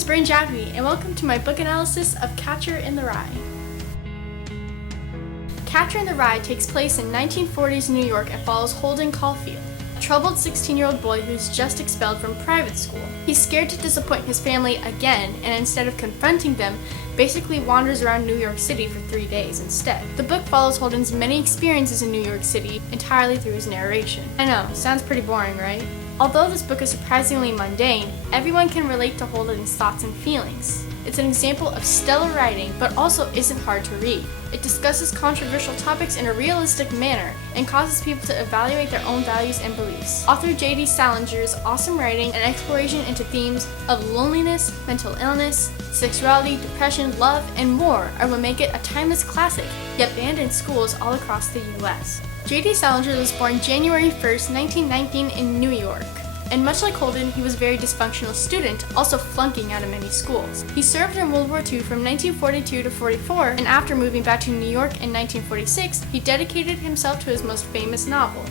is Bryn Jadby, and welcome to my book analysis of Catcher in the Rye. Catcher in the Rye takes place in 1940s New York and follows Holden Caulfield, a troubled 16-year-old boy who's just expelled from private school. He's scared to disappoint his family again, and instead of confronting them, basically wanders around New York City for 3 days instead. The book follows Holden's many experiences in New York City entirely through his narration. I know, sounds pretty boring, right? Although this book is surprisingly mundane, everyone can relate to Holden's thoughts and feelings. It's an example of stellar writing, but also isn't hard to read. It discusses controversial topics in a realistic manner and causes people to evaluate their own values and beliefs. Author J.D. Salinger's awesome writing and exploration into themes of loneliness, mental illness, sexuality, depression, love, and more are what make it a timeless classic, yet banned in schools all across the U.S. J.D. Salinger was born January 1st, 1919 in New York. And much like Holden, he was a very dysfunctional student, also flunking out of many schools. He served in World War II from 1942 to 44, and after moving back to New York in 1946, he dedicated himself to his most famous novel.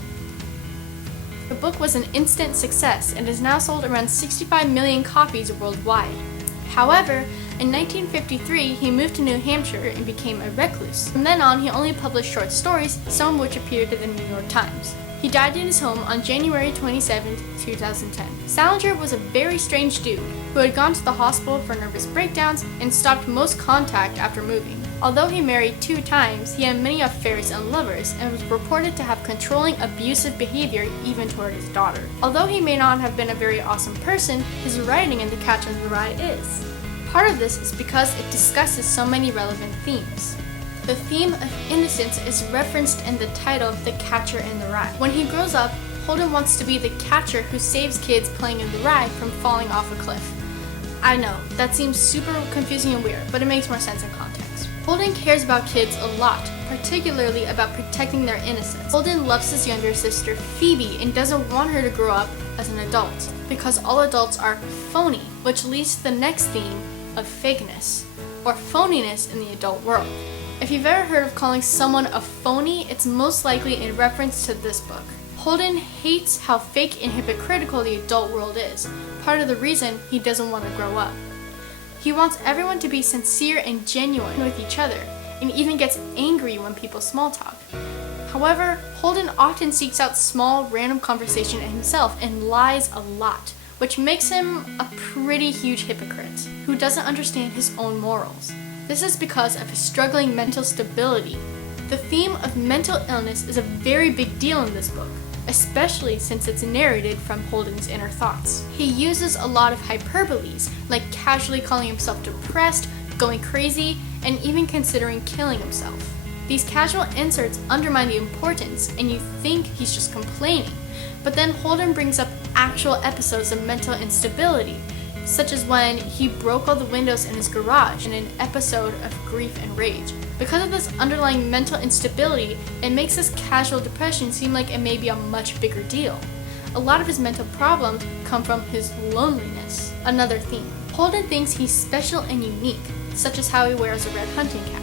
The book was an instant success and has now sold around 65 million copies worldwide. However, in 1953, he moved to New Hampshire and became a recluse. From then on, he only published short stories, some of which appeared in the New York Times. He died in his home on January 27, 2010. Salinger was a very strange dude who had gone to the hospital for nervous breakdowns and stopped most contact after moving. Although he married 2 times, he had many affairs and lovers and was reported to have controlling, abusive behavior even toward his daughter. Although he may not have been a very awesome person, his writing in The Catcher in the Rye is. Part of this is because it discusses so many relevant themes. The theme of innocence is referenced in the title The Catcher in the Rye. When he grows up, Holden wants to be the catcher who saves kids playing in the rye from falling off a cliff. I know, that seems super confusing and weird, but it makes more sense in context. Holden cares about kids a lot, particularly about protecting their innocence. Holden loves his younger sister, Phoebe, and doesn't want her to grow up as an adult, because all adults are phony, which leads to the next theme of fakeness, or phoniness in the adult world. If you've ever heard of calling someone a phony, it's most likely in reference to this book. Holden hates how fake and hypocritical the adult world is, part of the reason he doesn't want to grow up. He wants everyone to be sincere and genuine with each other, and even gets angry when people small talk. However, Holden often seeks out small, random conversation himself and lies a lot, which makes him a pretty huge hypocrite who doesn't understand his own morals. This is because of his struggling mental stability. The theme of mental illness is a very big deal in this book, especially since it's narrated from Holden's inner thoughts. He uses a lot of hyperboles, like casually calling himself depressed, going crazy, and even considering killing himself. These casual inserts undermine the importance, and you think he's just complaining. But then Holden brings up actual episodes of mental instability, such as when he broke all the windows in his garage in an episode of grief and rage. Because of this underlying mental instability, it makes this casual depression seem like it may be a much bigger deal. A lot of his mental problems come from his loneliness, another theme. Holden thinks he's special and unique, such as how he wears a red hunting cap.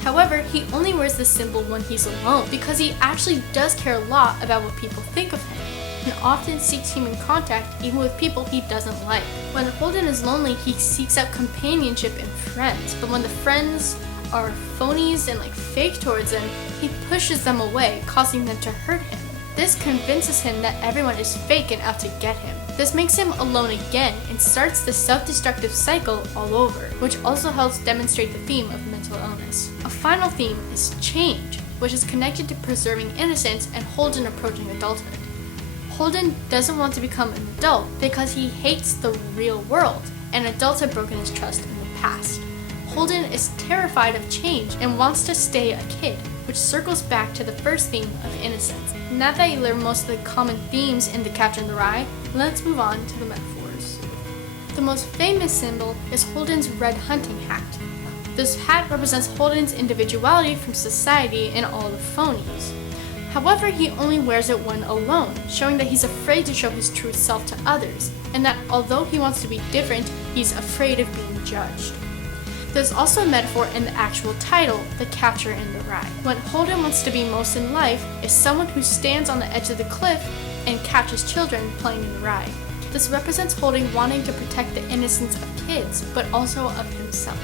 However, he only wears this symbol when he's alone, because he actually does care a lot about what people think of him, and often seeks human contact even with people he doesn't like. When Holden is lonely, he seeks out companionship and friends, but when the friends are phonies and fake towards him, he pushes them away, causing them to hurt him. This convinces him that everyone is fake and out to get him. This makes him alone again and starts the self-destructive cycle all over, which also helps demonstrate the theme of mental illness. A final theme is change, which is connected to preserving innocence and Holden approaching adulthood. Holden doesn't want to become an adult because he hates the real world, and adults have broken his trust in the past. Holden is terrified of change and wants to stay a kid, which circles back to the first theme of innocence. Now that you learned most of the common themes in The Catcher in the Rye, let's move on to the metaphors. The most famous symbol is Holden's red hunting hat. This hat represents Holden's individuality from society and all the phonies. However, he only wears it when alone, showing that he's afraid to show his true self to others, and that although he wants to be different, he's afraid of being judged. There's also a metaphor in the actual title, The Catcher in the Rye. What Holden wants to be most in life is someone who stands on the edge of the cliff and catches children playing in the rye. This represents Holden wanting to protect the innocence of kids, but also of himself.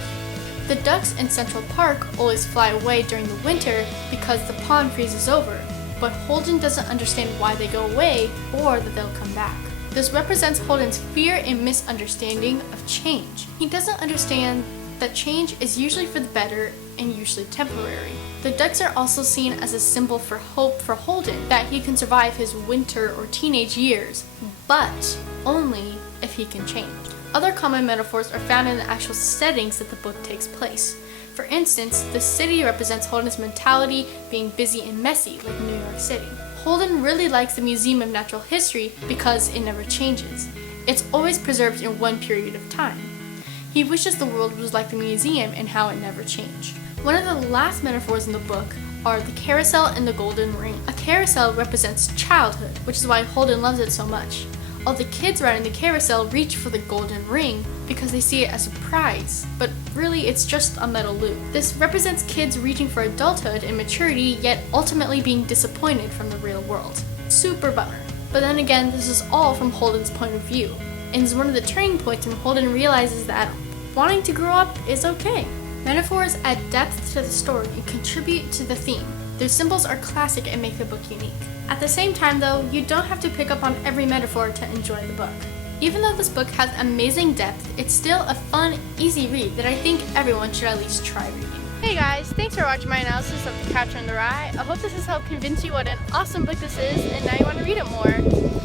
The ducks in Central Park always fly away during the winter because the pond freezes over, but Holden doesn't understand why they go away or that they'll come back. This represents Holden's fear and misunderstanding of change. He doesn't understand that change is usually for the better and usually temporary. The ducks are also seen as a symbol for hope for Holden, that he can survive his winter or teenage years, but only if he can change. Other common metaphors are found in the actual settings that the book takes place. For instance, the city represents Holden's mentality being busy and messy, like New York City. Holden really likes the Museum of Natural History because it never changes. It's always preserved in one period of time. He wishes the world was like the museum and how it never changed. One of the last metaphors in the book are the carousel and the golden ring. A carousel represents childhood, which is why Holden loves it so much. All the kids riding the carousel reach for the golden ring because they see it as a prize, but really it's just a metal loop. This represents kids reaching for adulthood and maturity, yet ultimately being disappointed from the real world. Super bummer. But then again, this is all from Holden's point of view, and is one of the turning points when Holden realizes that wanting to grow up is okay. Metaphors add depth to the story and contribute to the theme. Their symbols are classic and make the book unique. At the same time though, you don't have to pick up on every metaphor to enjoy the book. Even though this book has amazing depth, it's still a fun, easy read that I think everyone should at least try reading. Hey guys, thanks for watching my analysis of The Catcher in the Rye. I hope this has helped convince you what an awesome book this is and now you want to read it more.